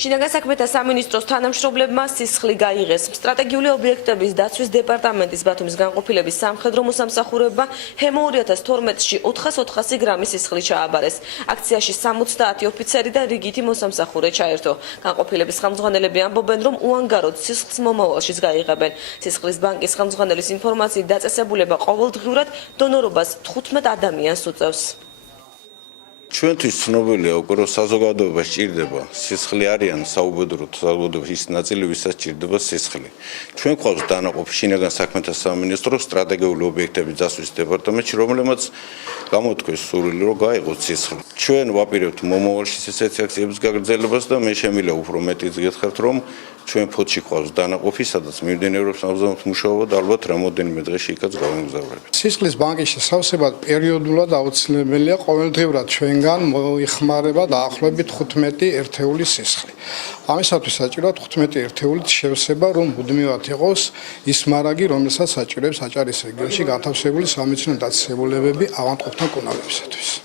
შინაგან საქმეთა სამინისტროს თანამშრომლებმა სისხლი გაიღეს. სტრატეგიული ობიექტების დაცვის დეპარტამენტის ბათუმის განყოფილების სამხედრო მოსამსახურებმა ჰემო 2012-ში 400 გრამი სისხლი ჩააბარეს. აქციაში 70 ოფიცერი და რიგითი მოსამსახურე ჩაერთო. განყოფილების ხელმძღვანელები ამბობენ, რომ უანგაროდ სისხლს მომავალშიც გაიღებენ. სისხლის ბანკის ხელმძღვანელის ინფორმაციით დაწესებულება ყოველდღიურად დონორობას 15 ადამიანს უწევს. ჩვენთვის ცნობილია უკვე რომ საზოგადოებას სჭირდება სისხლი არიან საუბედუროდ საზოგადოების ნაწილი ვისაც სჭირდება სისხლი. ჩვენ გვყავს დანაყოფი შინაგან საქმეთა სამინისტროს სტრატეგიული ობიექტების დაცვის დეპარტამენტში, რომელმაც გამოთქვეს სურვილი რომ გაიღოს სისხლი. ჩვენ ვაპირებთ მომავალში ესეთი აქციების გაგრძელებას და მე შემიძლია უფრო მეტიც გითხრათ რომ ჩვენ ფოთში გვყავს დანაყოფი, სადაც მიმდინარეობს ნაბრძოლების მუშაობა და ალბათ რამოდენიმე დღეში იქაც გავიმგზავრებით. სისხლის ბანკის შესავსებად პერიოდულად აუცილებელია ყოველდღიურად ჩვენგან მოიხმარება დაახლოებით 15 ერთეული სისხლი. ამისათვის საჭიროა 15 ერთეულით შევსება, რომ მუდმივად იყოს ის მარაგი, რომელსაც საჭიროებს აჭარის რეგიონში განთავსებული სამედიცინო დაწესებულებები ავადმყოფთა მკურნალობისათვის.